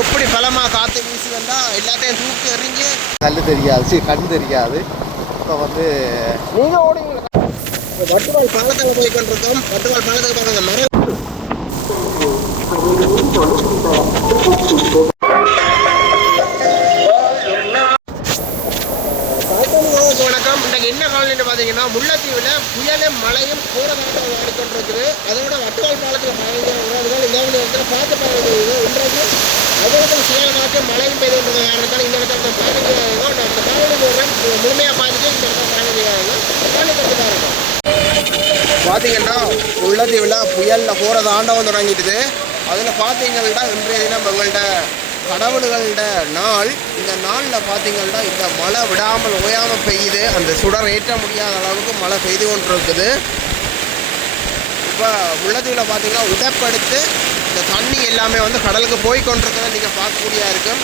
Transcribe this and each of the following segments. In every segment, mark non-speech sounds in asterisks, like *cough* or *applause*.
எப்படி பலமாக காற்று வீசுதுன்னா எல்லாத்தையும் தூக்கி எறிஞ்சு கல் தெரியாது சரி, கண் தெரியாது. இப்போ வந்து நீங்கள் ஓடுங்க வட்டுவால் பாலத்தில் போய் கொண்டிருக்கோம் வட்டுவால் பாலத்துக்கு பாருங்க மரம் வணக்கம். இன்றைக்கு என்ன காலனின்னு பார்த்தீங்கன்னா முல்லைத்தீவில் புயலும் மழையும் கோரமாக ஆடிக்கொண்டிருக்குது. அதோட வட்டுவால் பாலத்தில் பயணிக்கிற உறவுகள் இந்த இடத்துல பார்த்து இன்றைக்கு அவ்வளவு சில காற்று மழையும் பெய்துன்றது காரணத்தால் இந்த இடத்துல பயணிக்கிறாங்க அந்த காலனி போடுறேன் முழுமையாக பாதிக்க இந்த இடத்துல பயணிக்கிறாங்க பயணிக்கிறது பாருங்க? பார்த்தீங்கன்னா உள்ளத்தீவில் புயலில் போகிற தாண்டவம் தொடங்கிட்டுது. அதில் பார்த்தீங்கன்னா இன்றைய தினம் எங்கள்கிட்ட கடவுள்கள்ட நாள். இந்த நாளில் பார்த்தீங்கன்னா இந்த மழை விடாமல் ஓயாமல் பெய்யுது. அந்த சுடர் ஏற்ற முடியாத அளவுக்கு மழை பெய்து கொண்டிருக்குது. இப்போ உள்ளத்தீவில் பார்த்தீங்கன்னா உடப்படுத்து இந்த தண்ணி எல்லாமே வந்து கடலுக்கு போய் கொண்டிருக்கிறத நீங்கள் பார்க்கக்கூடிய இருக்கும்.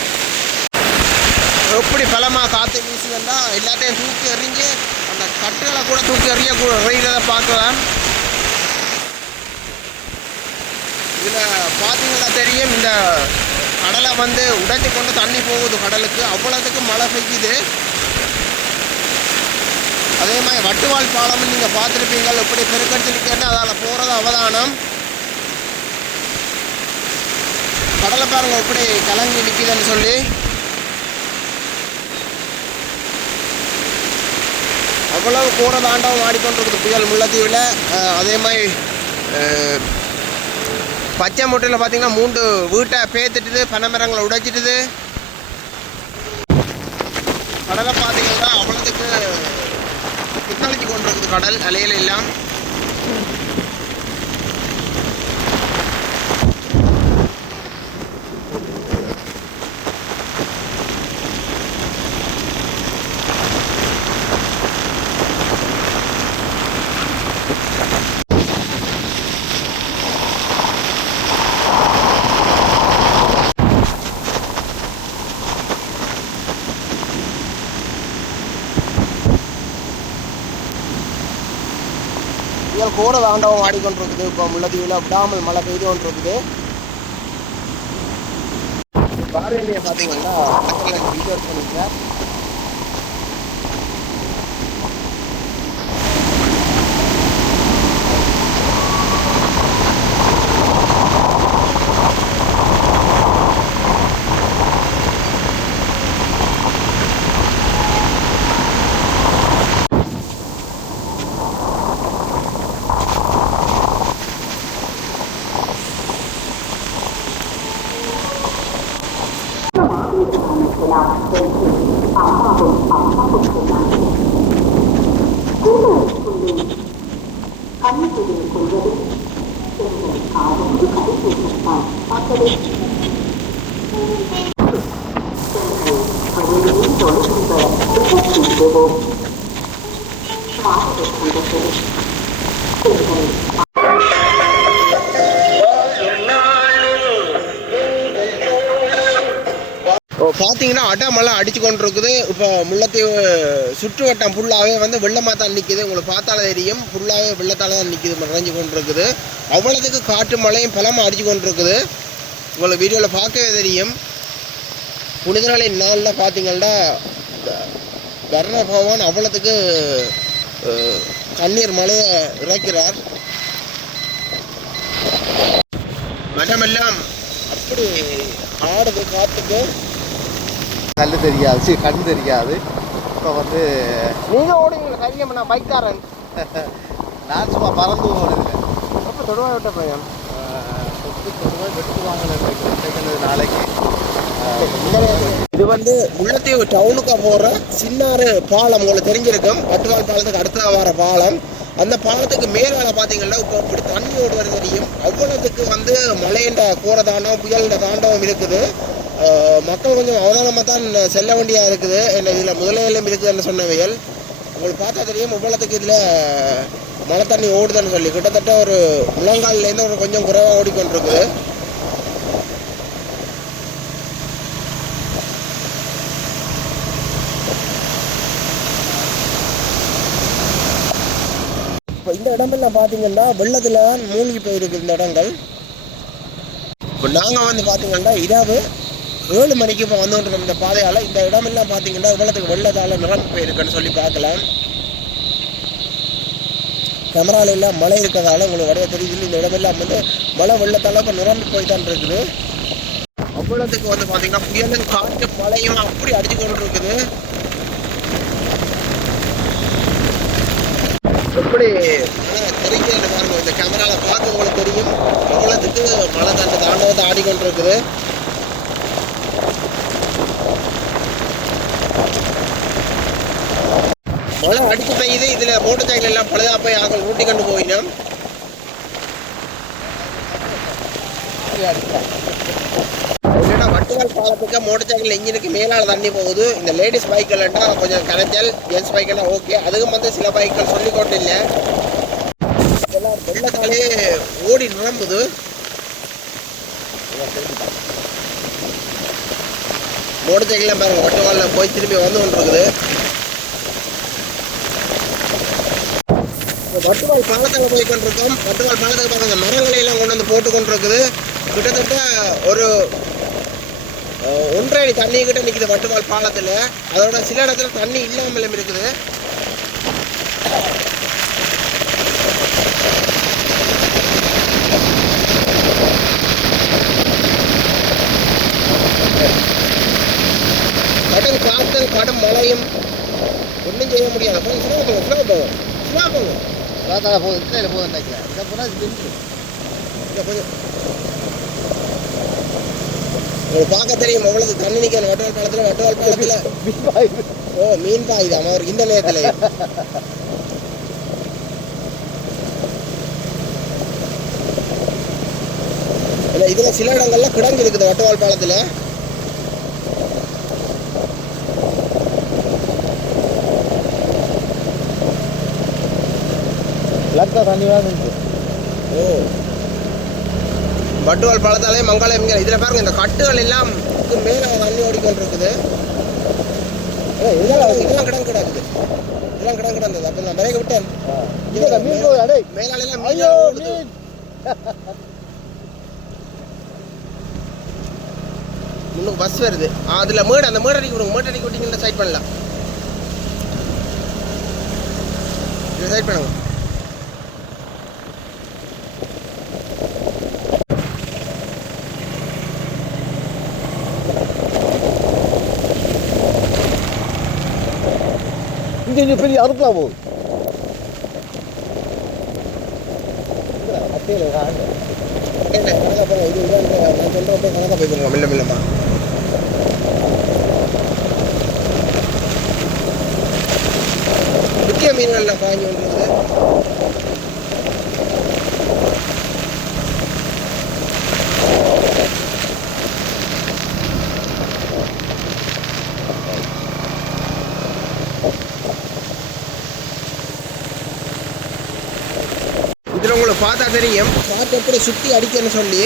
எப்படி பலமாக காற்று வீசுதுன்னா எல்லாத்தையும் தூக்கி எறிஞ்சு அந்த கட்டுகளை கூட தூக்கி எறிய எறிகிறத பார்க்கலாம். இதில் பார்த்தீங்கன்னா தெரியும் இந்த கடலை வந்து உடைஞ்சு கொண்டு தண்ணி போகுது கடலுக்கு. அவ்வளோத்துக்கு மழை பெய்யுது. அதே மாதிரி வட்டுவால் பாலம்னு நீங்கள் பார்த்துருப்பீங்க. எப்படி பெருக்கடிச்சிருக்கேன்னு அதால் அதில் போகிறது அவதானம். கடலை பாருங்க எப்படி கலங்கி நிற்கிதுன்னு சொல்லி. அவ்வளவு கூட தாண்டவம் ஆடிக்கொண்டிருக்குது புயல் முல்லைத்தீவில். அதே மாதிரி பச்சை முட்டையில் பார்த்தீங்கன்னா மூன்று வீட்டை பேத்துட்டுது பனைமரங்களை உடைச்சிட்டுது. கடலை பார்த்தீங்கன்னா அவ்வளோத்துக்கு பித்தளிச்சு கொண்டிருக்குது கடல் அலையில எல்லாம். புயல் கூற தாண்டவம் ஆடிக்கொண்டிருக்குது இப்போ முல்லைத்தீவில் விடாமல் மழை பெய்து கொண்டிருக்குது. பார்வையிலேயே பார்த்தீங்கன்னா 啦，真是把大本把大本给拿去。真的是的，还是的，真的，真的，啊，我们还是很棒，啊，这里。Thank you. பார்த்தீங்கன்னா அடமழை அடிச்சு கொண்டு இருக்குது இப்போ முல்லைத்தீவு சுற்றுவட்டம் ஃபுல்லாகவே வந்து வெள்ளமாக தான் நிற்கிது உங்களுக்கு பார்த்தாலே தெரியும். ஃபுல்லாகவே வெள்ளத்தால் தான் நிற்கிது நிறைஞ்சு கொண்டு இருக்குது அவ்வளோத்துக்கு காற்று மழையும் பலமாக அடிச்சு கொண்டு இருக்குது உங்களுக்கு வீடியோவில் பார்க்கவே தெரியும். புனிதர்களின் நாளில் பார்த்தீங்கன்னா வர்ண பகவான் அவ்வளோத்துக்கு தண்ணீர் கண்ணீர் மழையை இறக்கிறார். மனமெல்லாம் அப்படி ஆடுது காற்றுக்கு கல் தெரியாது. சரி, கண் தெரியாது. இப்போ வந்து நீங்க ஓடுவீங்களா சரியா நான் பைக் தாரன் நான் சும்மா பறந்து ஓடுறேன். எப்போ தொடுவா விட்ட பையன்? சொத்து தொடுவேன் வெட்டுவாங்கன்னு நாளைக்கு. ஆஹ், இது? வந்து முல்லைத்தீவு டவுனுக்கு போகிற சின்னாறு பாலம் உங்களுக்கு தெரிஞ்சிருக்கும். பட்டுவால் பாலத்துக்கு அடுத்த வர பாலம். அந்த பாலத்துக்கு மேலால பார்த்தீங்கன்னா இப்போ இப்படி தண்ணி ஓடுவது தெரியும். அவ்வளவுக்கு வந்து மழைன்ற கூற தாண்டவம் புயல்ன்ற தாண்டவம் இருக்குது. மக்கள் கொஞ்சம் அவதானமாக தான் செல்ல வேண்டியதாக இருக்குது. என்ன இதில் முதலையிலும் இருக்குதுன்னு சொன்னவைகள். உங்களுக்கு பார்த்தா தெரியும் உவ்வளத்துக்கு இதில் மழை தண்ணி ஓடுதுன்னு சொல்லி. கிட்டத்தட்ட ஒரு முழங்கால்லேருந்து ஒரு கொஞ்சம் குறைவாக ஓடிக்கொண்டிருக்குது. இப்போ இந்த இடமெல்லாம் பார்த்தீங்கன்னா வெள்ளத்தில் தான் மூழ்கி போயிருக்கு இந்த இடங்கள். இப்போ நாங்கள் வந்து பார்த்தீங்கன்னா இரவு ஏழு மணிக்கு இப்போ வந்துட்டு இந்த பாதையால் இந்த இடமெல்லாம் பார்த்தீங்கன்னா இவ்வளோத்துக்கு வெள்ளத்தால் நிரம்பி போயிருக்குன்னு சொல்லி பார்க்கலாம். கேமரால எல்லாம் மழை இருக்கிறதால உங்களுக்கு வடைய தெரியுது. இந்த இடமெல்லாம் வந்து மழை வெள்ளத்தால் இப்போ நிரம்பி போய்தான் இருக்குது. அவ்வளோத்துக்கு வந்து பார்த்தீங்கன்னா புயலும் காற்று மழையும் அப்படி அடிச்சு கொண்டு இருக்குது எப்படி தெரிஞ்சு பாருங்க. இந்த கேமராவில் பார்க்க உங்களுக்கு தெரியும். அவ்வளோத்துக்கு மழை தாண்ட தாண்டவத்தை ஆடிக்கொண்டு இருக்குது மழை அடிச்சு பெய்யுது? இதுல மோட்டர் சைக்கிள் எல்லாம் பழுதா போய் ஆக ஊட்டி கொண்டு போயினோம் இல்லைன்னா வட்டுவால் பாலத்துக்கு மோட்டர் சைக்கிள் இன்ஜினுக்கு மேலால் தண்ணி போகுது. இந்த லேடிஸ் பைக்கெல்லாம் கொஞ்சம் கரைச்சல் ஜென்ஸ் பைக்கெல்லாம் ஓகே அதுக்கும் வந்து சில பைக்கள் சொல்லி கொண்டு இல்லை எல்லாம் வெள்ளத்தாலே ஓடி நிரம்புது மோட்டர் சைக்கிள்லாம் பாருங்க வட்டுவாலில் போய் திரும்பி வந்து கொண்டு இருக்குது இப்போ வட்டுவால் பாலத்தில் போய் கொண்டிருக்கோம். வட்டுவால் பாலத்தில் பாருங்க மரங்களை எல்லாம் கொண்டு வந்து போட்டு கொண்டிருக்குது. கிட்டத்தட்ட ஒரு ஒன்றரை அடி தண்ணி கிட்ட நிற்குது வட்டுவால் பாலத்தில். அதோட சில இடத்துல தண்ணி இல்லாமலும் இருக்குது. கடும் காற்றும் கடும் மழையும் ஒன்றும் செய்ய முடியாது. போங்க ஸ்லோ போங்க ஸ்லோ போங்க. ஸ்லோ போங்க ராத்தால போகுது இத்தனை போகுது நினைக்கிறேன் இதை போனால் நின்று இங்க கொஞ்சம் உங்களுக்கு பார்க்க தெரியும் எவ்வளவு தண்ணி நிற்கணும் வட்டுவால் பாலத்தில் வட்டுவால் பாலத்தில். ஓ மீன் பாயுதாம் ஒரு இந்த நேரத்தில். இல்லை இதில் சில இடங்கள்ல கிடங்கு இருக்குது வட்டவால் பாலத்தில். தண்ணி வேறு நின்று ஓ. வட்டுவால் பாலத்தாலே மங்காளம் இங்கே இதில் பாருங்க இந்த கட்டுகள் எல்லாம் இதுக்கு மேலே தண்ணி ஓடிக்கொண்டு இருக்குது இதெல்லாம் இதெல்லாம் கிடங்கு கிடக்குது இதெல்லாம் கிடங்கு கிடந்தது அப்போ நான் விரைக விட்டேன். இங்கே மீன் போகுது அடே மேலால எல்லாம் மீன் ஐயோ ஓடுது. மீன். *laughs* முன்னுக்கு பஸ் வருது. அதுல மேடு அந்த மேடு அடிக்க விடுங்க. மேடு அடிக்க விட்டீங்கன்னா சைட் பண்ணலாம். இதை சைட் பண்ணுங்க இங்கே இங்கே பெரிய அறுக்கலாம் போகுது அத்தையில் காண்டு என்ன கணக்கா போங்க இது இதான் இந்த நான் சொல்கிறப்ப கணக்கா போய் போங்க மெல்ல மெல்லமா முக்கிய மீன்கள்லாம் காஞ்சி வந்துருக்குது இதில் உங்களுக்கு பார்த்தா தெரியும் காற்று எப்படி சுற்றி அடிக்கணும்னு சொல்லி.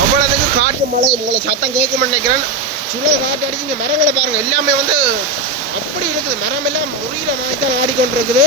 அவ்வளவுக்கு காற்று மழை உங்களை சத்தம் கேட்கும்னு நினைக்கிறேன். சுழ காற்று அடிச்சு இங்கே மரங்களை பாருங்க எல்லாமே வந்து அப்படி இருக்குது. மரம் எல்லாம் முறிகிற மாதிரி தான் ஆடிக்கொண்டு இருக்குது